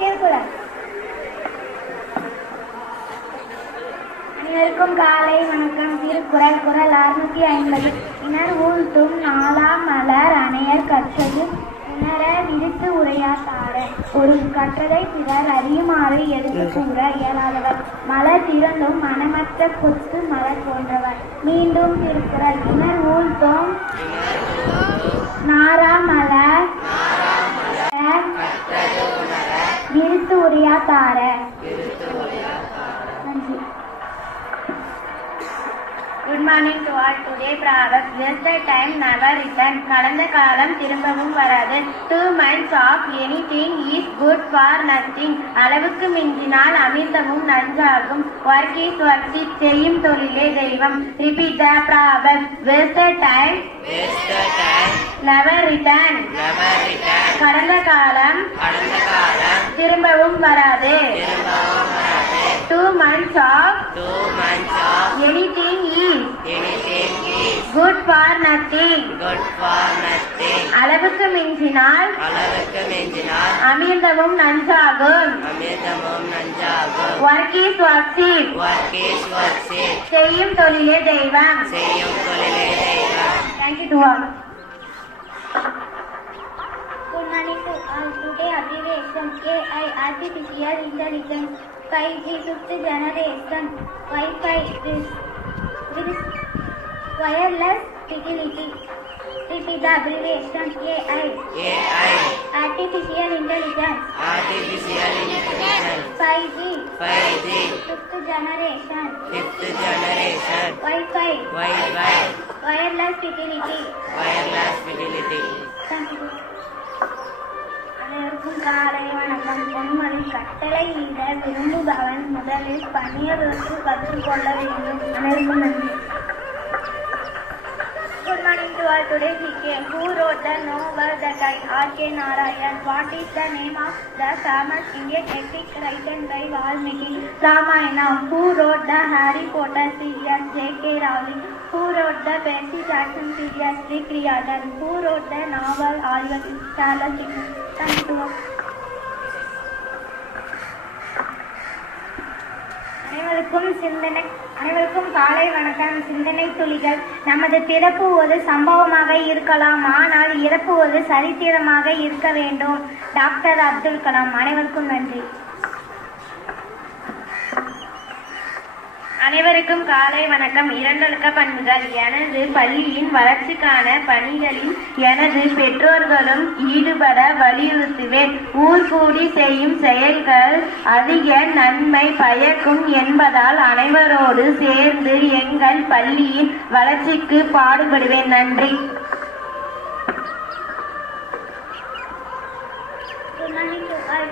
திருக்குறள். அனைவருக்கும் காலை வணக்கம். திருக்குறள். குறள் 650. இனர் ஊழ்த்தும் நாலாம் மலர் அணையர் கற்றது உணர விடுத்து உரையாட்டார. ஒரு கற்றதை பிறர் அறியுமாறு எடுத்து கூற இயலாதவர். மலர் திறந்தும் மனமற்ற கொத்து மலர் போன்றவர். மீண்டும் திருக்குறள். இனர் ஊழ்த்தும் நாலாம் மலர் விடுத்து உரையாட்டார. நன்றி. Good morning to all. Today proverb. Wasted time never return. கடந்த காலம் திரும்பவும் வராது. 2 months of anything is good for nothing. அளவுக்கு மிஞ்சினால் அமிர்தமும் நஞ்சாகும். Work is worship. செய்யும் தொழிலே தெய்வம். Repeat the proverb. Wasted time never return. கடந்த காலம் திரும்பவும் வராது. 2 months of anything is good for nothing. அளவுக்கு மிஞ்சினால் அமிர்தமும் நஞ்சாகும். Work is worship. செய்யும் தொழிலே தெய்வம். Thank you to all. Good morning to all. Today abbreviation AI artificial intelligence. 5G 5th generation. Wi-Fi with wireless fidelity. Repeat the abbreviation. AI artificial intelligence. 5G 5th generation. Wi-Fi wireless fidelity. Thank you. அனைவருக்கும் காலை வணக்கம். பொன்மொழி. கட்டளை இட விரும்புபவன் முதலில் பணியவருக்கு கற்றுக்கொள்ள வேண்டும். அனைவருக்கும் நன்றி. Good morning to all. Today GK. Who wrote the novel The Guide? R.K. Narayan. What is the name of the famous Indian epic written by Valmiki? Ramayana. Who wrote the Harry Potter series? J.K. Rowling. Who wrote the Percy Jackson series? Rick Riordan. Who wrote the novel Oliver Twist? Thank you. அனைவருக்கும் காலை வணக்கம். சிந்தனை துளிகள். நமது பிறப்பு ஒரு சம்பவமாக இருக்கலாம், ஆனால் இறப்பு ஒரு சரித்திரமாக இருக்க வேண்டும். டாக்டர் அப்துல் கலாம். அனைவருக்கும் நன்றி. அனைவருக்கும் காலை வணக்கம். இரண்டொழுக்க பண்புகள். எனது பள்ளியின் வளர்ச்சிக்கான பணிகளில் எனது பெற்றோர்களும் ஈடுபட வலியுறுத்துவேன். ஊர் கூடி செய்யும் செயல்கள் அதிக நன்மை பயக்கும் என்பதால் அனைவரோடு சேர்ந்து எங்கள் பள்ளியின் வளர்ச்சிக்கு பாடுபடுவேன். நன்றி.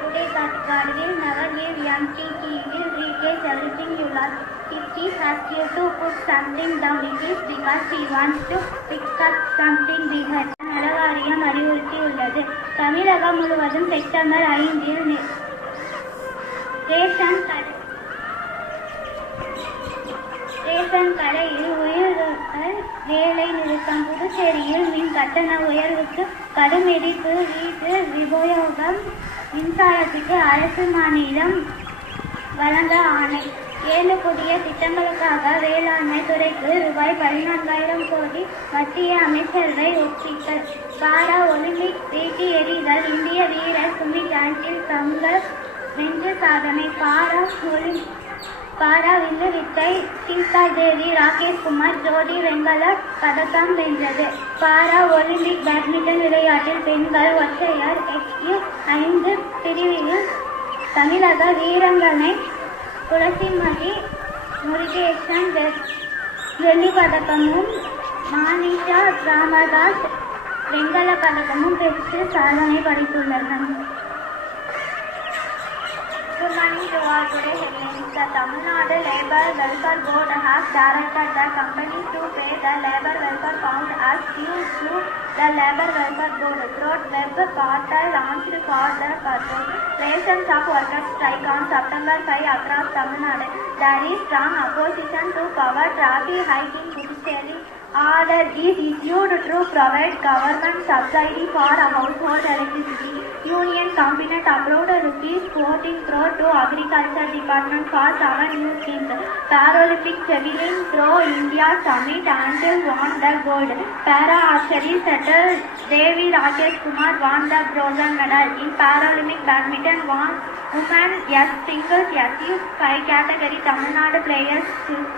Today that God will never leave you empty. He will replace everything you lost. If He asks you to put something down, it is because He wants to pick up something bigger. நலவாரியம் அறிவுறுத்தியுள்ளது. தமிழகம் முழுவதும் September 5 ration கடையில் உயர்வுகள் வேலை நிறுத்தம். புதுச்சேரியில் மின் கட்டண உயர்வுக்கு கடும் எதிர்ப்பு. வீட்டு உபயோகம் மின்சாரத்துக்கு அரசு மானியம் வழங்க ஆணை. 7 புதிய திட்டங்களுக்காக வேளாண்மை துறைக்கு ரூபாய் 14,000 கோடி மத்திய அமைச்சரவை ஒப்புதல். பாரா ஒலிம்பிக் ஈட்டி எறிதல். இந்திய வீரர் சுமித் ஆண்டில் தங்கம் வென்று சாதனை. பாரா வில்லுவித்தை சீதா தேவி ராகேஷ்குமார் ஜோடி வெண்கல பதக்கம் வென்றது. பாரா ஒலிம்பிக் பேட்மிண்டன் விளையாட்டில் பெண்கள் ஒற்றையர் XU5 பிரிவில் தமிழக வீராங்கனை துளசிமதி முருகேசன் வெள்ளி பதக்கமும் மானிஷா ராமதாஸ் வெண்கல பதக்கமும் பெற்று சாதனை படைத்துள்ளனர். Good morning to all. Today headlines. The Tamil Nadu Labour Welfare Board has directed the company to pay the labour welfare fund as due to the Labour Welfare Board through web portal launched for the purpose. Rations of workers strike on September 5 across Tamil Nadu. There is strong opposition to power traffic hike in Puducherry. Order is issued to provide government subsidy for household electricity. Union Cabinet approved rupees 14 crore to Agriculture Department for 7 new schemes. Paralympic Javelin Throw India Summit Angel won the gold. Para Archery setter Devi Rakesh Kumar won the bronze medal. In Paralympic Badminton women singles SU5 category Tamil Nadu players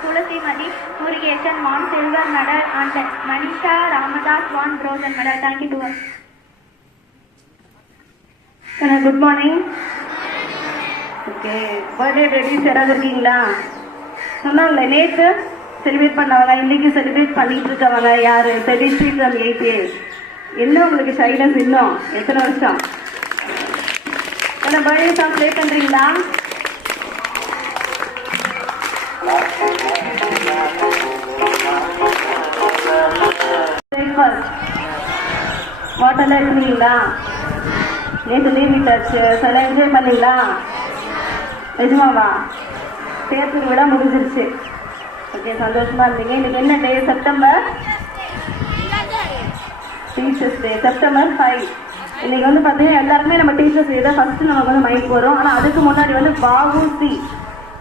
Tulasimadi Murugesan won silver medal and Manisha Ramadas won bronze medal. Thank you to us. Good morning. Okay, birthday ரெடிஸ் யாராவது இருக்கீங்களா? சொன்னாங்களே நேற்று celebrate பண்ணவங்க, இன்னைக்கு celebrate பண்ணிட்டு இருக்கவங்க யாரு? 33 என்ன உங்களுக்கு ஷைனஸ் இன்னும் எத்தனை வருஷம்? என்ன பர்த்டே சாங் ப்ளே பண்றீங்களா? பிரேக்ஃபாஸ்ட் வாட்டர்லாம் எடுத்துனீங்களா? நேற்று லீவ் விட்டாச்சு, சில என்ஜாய் பண்ணீங்களா? நிஜமாவா? பேப்பர் விட முடிஞ்சிருச்சு. ஓகே, சந்தோஷமா இருந்தீங்க. இன்னைக்கு என்ன day? September teachers day, September 5. இன்னைக்கு வந்து பார்த்தீங்கன்னா எல்லாருமே நம்ம டீச்சர்ஸ் டே தான் ஃபர்ஸ்ட் நமக்கு வந்து மைக் வரும். ஆனால் அதுக்கு முன்னாடி வந்து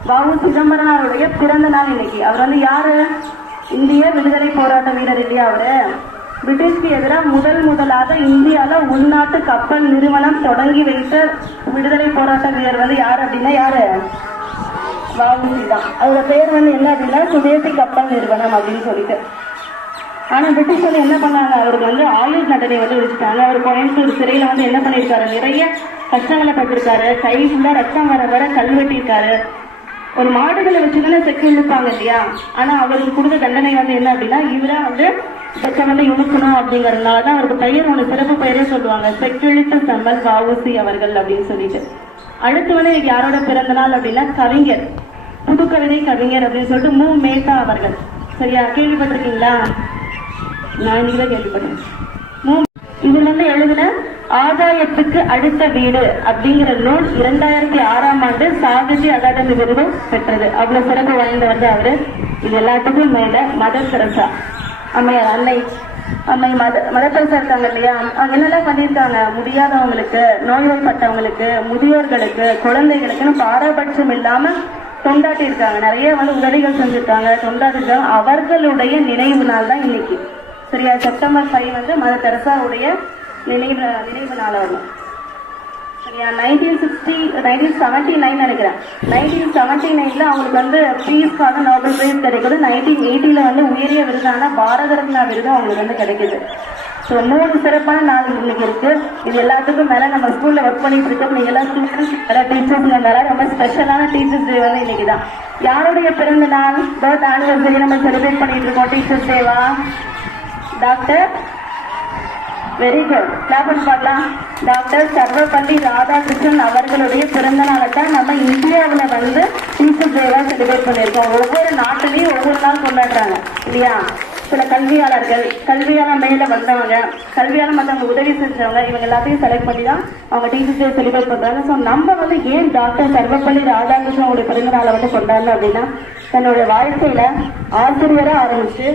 வாவு சிதம்பரனாருடைய பிறந்த நாள் இன்னைக்கு. அவர் வந்து யாரு? இந்திய விடுதலை போராட்ட வீரர் இல்லையா அவரு? பிரிட்டிஷ்க்கு எதிராக முதலாக இந்தியாவில் உள்நாட்டு கப்பல் நிறுவனம் தொடங்கி வைத்த விடுதலை போராட்ட வீரர் வந்து யாரு அப்படின்னா யாரு? வஉசி தான். அதோட பேர் வந்து என்ன அப்படின்னா சுதேசி கப்பல் நிறுவனம் அப்படின்னு சொல்லிட்டு. ஆனா பிரிட்டிஷ் வந்து என்ன பண்ணாங்க, அவருக்கு வந்து ஆயுள் தண்டனை வந்து விதிச்சிட்டாங்க. அவர் கோயம்புத்தூர் சிறையில வந்து என்ன பண்ணிருக்காரு, நிறைய கஷ்டங்களை பட்டிருக்காரு. கை ஃபுல்லா ரத்தம் வர கல்வெட்டிருக்காரு. ஒரு மாடுகளை வச்சுதானே செக்கு இழுப்பாங்க இல்லையா? ஆனா அவருக்கு கொடுத்த தண்டனை வந்து என்ன அப்படின்னா இவரா வந்து செக்க வந்து இழுக்கணும் அப்படிங்கறதுனாலதான் அவருக்கு பெயர் ஒன்று சிறப்பு பெயரே சொல்லுவாங்க, செக்கிழுத்து செம்மல் வஉசி அவர்கள் அப்படின்னு சொல்லிட்டு. அடுத்து வந்து எனக்கு யாரோட பிறந்த நாள் அப்படின்னா கவிஞர், புதுக்கவிதை கவிஞர் அப்படின்னு சொல்லிட்டு மு. மேத்தா அவர்கள். சரியா? கேள்விப்பட்டிருக்கீங்களா? நான் இன்னைக்குதான் கேள்விப்பட்டேன். இது வந்து எழுதின ஆதாயத்துக்கு அடுத்த வீடு அப்படிங்கிற நூல் 2006ஆம் ஆண்டு சாகித்ய அகாடமி விருது பெற்றது. அவ்வளவு சிறப்பு வாய்ந்தவர் தான் அவரு. இது எல்லாத்துக்கும் மேல மதர் தெரசா அம்மையார், அம்மை மதர் தெரசா இருக்காங்க இல்லையா? அவங்க என்னெல்லாம் பண்ணியிருக்காங்க, முடியாதவங்களுக்கு, நோய்வாய்ப்பட்டவங்களுக்கு, முதியோர்களுக்கு, குழந்தைகளுக்குன்னு பாரபட்சம் இல்லாம தொண்டாட்டி இருக்காங்க. நிறைய வந்து உதவிகள் செஞ்சிருக்காங்க, தொண்டாட்டி இருக்காங்க. அவர்களுடைய நினைவு நாள் தான் இன்னைக்கு. சரியா? செப்டம்பர் 5 வந்து மதர் தெரசாவுடைய நினைவு நாள் வரும். சரியா? 1979 நினைக்கிறேன். 1979ல அவங்களுக்கு வந்து பீஸ்க்காக நோபல் பிரைஸ் கிடைக்குது. 1980ல வந்து உயரிய விருதான பாரத ரத்னா விருது அவங்களுக்கு வந்து கிடைக்குது. ஸோ 3 சிறப்பான நாள் இன்னைக்கு இருக்கு. இது எல்லாத்துக்கும் மேல நம்ம ஸ்கூல்ல ஒர்க் பண்ணிட்டு இருக்கோம். நீங்க எல்லாம் ஸ்டூடெண்ட்ஸ் டீச்சர்ஸ் மேல ரொம்ப ஸ்பெஷலான டீச்சர்ஸ் டே வந்து இன்னைக்கு தான். யாருடைய பிறந்த நாள், பர்த் ஆனிவர்சரி நம்ம செலிப்ரேட் பண்ணிட்டு இருக்கோம்? டீச்சர்ஸ் டேவா? டாக்டர், வெரி குட், கிளாப் பண்ணி பார்க்கலாம். டாக்டர் சர்வப்பள்ளி ராதாகிருஷ்ணன் அவர்களுடைய பிறந்த நாளை தான் நம்ம இந்தியாவில் வந்து டீச்சர்ஸ் டேவா செலிப்ரேட் பண்ணியிருக்கோம். ஒவ்வொரு நாட்டிலையும் ஒவ்வொரு நாள் கொண்டாடுறாங்க இல்லையா? சில கல்வியாளர் மேல வந்தவங்க, கல்வியால மற்றவங்க உதவி செஞ்சவங்க, இவங்க எல்லாத்தையும் செலக்ட் பண்ணி தான் அவங்க டீச்சர்ஸ் டே செலிப்ரேட் பண்றாங்க. ஸோ நம்ம வந்து ஏன் டாக்டர் சர்வப்பள்ளி ராதாகிருஷ்ணனுடைய பிறந்த நாளை வந்து கொண்டாடணும் அப்படின்னா, தன்னுடைய வாழ்க்கையில ஆசிரியரா ஆரம்பிச்சு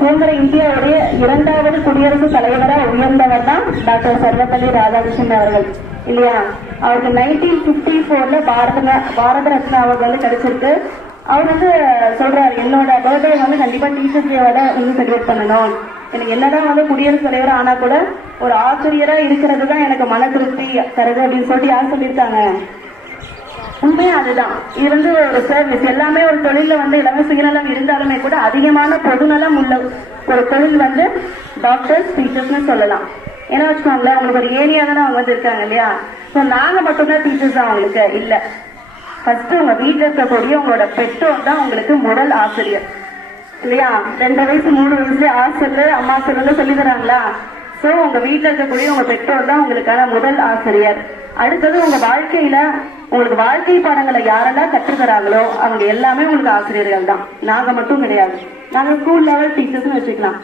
சுதந்திர இந்தியாவுடைய 2வது குடியரசுத் தலைவராக உயர்ந்தவர் தான் டாக்டர் சர்வப்பள்ளி ராதாகிருஷ்ணன் அவர்கள் இல்லையா? அவருக்கு 1954ல பாரத ரத்னா அவருக்கு வந்து கிடைச்சிருக்கு. அவர் வந்து சொல்றாரு, என்னோட பர்த்டே வந்து கண்டிப்பா டீச்சர்ஸ் டேவோட வந்து செலிப்ரேட் பண்ணணும். எனக்கு என்னதான் வந்து குடியரசுத் தலைவர் ஆனா கூட ஒரு ஆசிரியரா இருக்கிறது தான் எனக்கு மன திருப்தி தருது அப்படின்னு சொல்லிட்டு யார் சொல்லியிருக்காங்க? உண்மையா அதுதான். இது வந்து ஒரு சர்வீஸ். எல்லாமே ஒரு தொழில வந்து எல்லாமே சுயநலம் இருந்தாலுமே கூட அதிகமான பொதுநலம் உள்ள ஒரு தொழில் வந்து டாக்டர்ஸ், டீச்சர்ஸ்னு சொல்லலாம். ஏன்னா வச்சுக்கோங்களேன், அவங்களுக்கு ஒரு ஏரியா தானே அவங்க வந்து இருக்காங்க இல்லையா? ஸோ நாங்க மட்டும்தான் டீச்சர்ஸ் தான் அவங்களுக்கு இல்ல. ஃபர்ஸ்ட் உங்க வீட்டில் இருக்கக்கூடிய உங்களோட பெற்றோர் தான் உங்களுக்கு முதல் ஆசிரியர் இல்லையா? 2 வயசு 3 வயசுல ஆசிரியர் அம்மா சொல்லு சொல்லி தராங்களா? சோ உங்க வீட்டில் இருக்கக்கூடிய உங்க பெற்றோர் தான் உங்களுக்கான முதல் ஆசிரியர். அடுத்தது உங்க வாழ்க்கையில உங்களுக்கு வாழ்க்கை பாடங்களை யாரெல்லாம் கற்றுத்தராங்களோ அவங்க எல்லாமே உங்களுக்கு ஆசிரியர்கள் தான். நாங்க மட்டும் கிடையாது. நாங்க ஸ்கூல் லெவல் டீச்சர்ஸ் வச்சுக்கலாம்.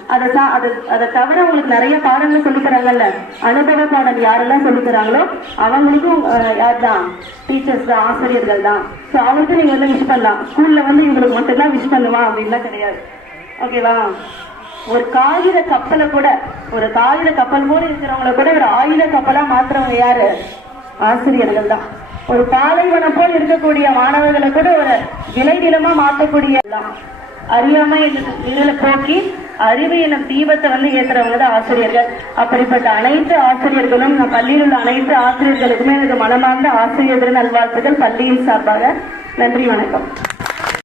அதை தவிர உங்களுக்கு நிறைய பாடங்கள் சொல்லி தராங்கல்ல, அனுபவ பாடம் யாரெல்லாம் சொல்லி தராங்களோ அவங்களுக்கும் யார் தான்? டீச்சர்ஸ் தான், ஆசிரியர்கள் தான். ஸோ அவங்களுக்கு நீங்க வந்து விஷ் பண்ணலாம். ஸ்கூல்ல வந்து இவங்களுக்கு மட்டும்தான் விஷ் பண்ணுவான் அப்படின்லாம் கிடையாது. ஓகேவா? ஒரு காகித கப்பலை கூட, ஒரு காகித கப்பல் போல இருக்கிறவங்கள கூட ஒரு ஆயுத கப்பலா மாத்துறவங்க யாரு? ஆசிரியர்கள் தான். ஒரு பாலைவனம் போல் இருக்கக்கூடிய மாணவர்களை கூட ஒரு விளைநிலமா மாற்றக்கூடிய அறியாமை நிழல போக்கி அறிவு எனும் தீபத்தை ஏத்துறவங்க தான் ஆசிரியர்கள். அப்படிப்பட்ட அனைத்து ஆசிரியர்களும், பள்ளியில் உள்ள அனைத்து ஆசிரியர்களுக்குமே எனக்கு மனமார்ந்த ஆசிரியர் நல்வாழ்த்துக்கள் பள்ளியின் சார்பாக. நன்றி, வணக்கம்.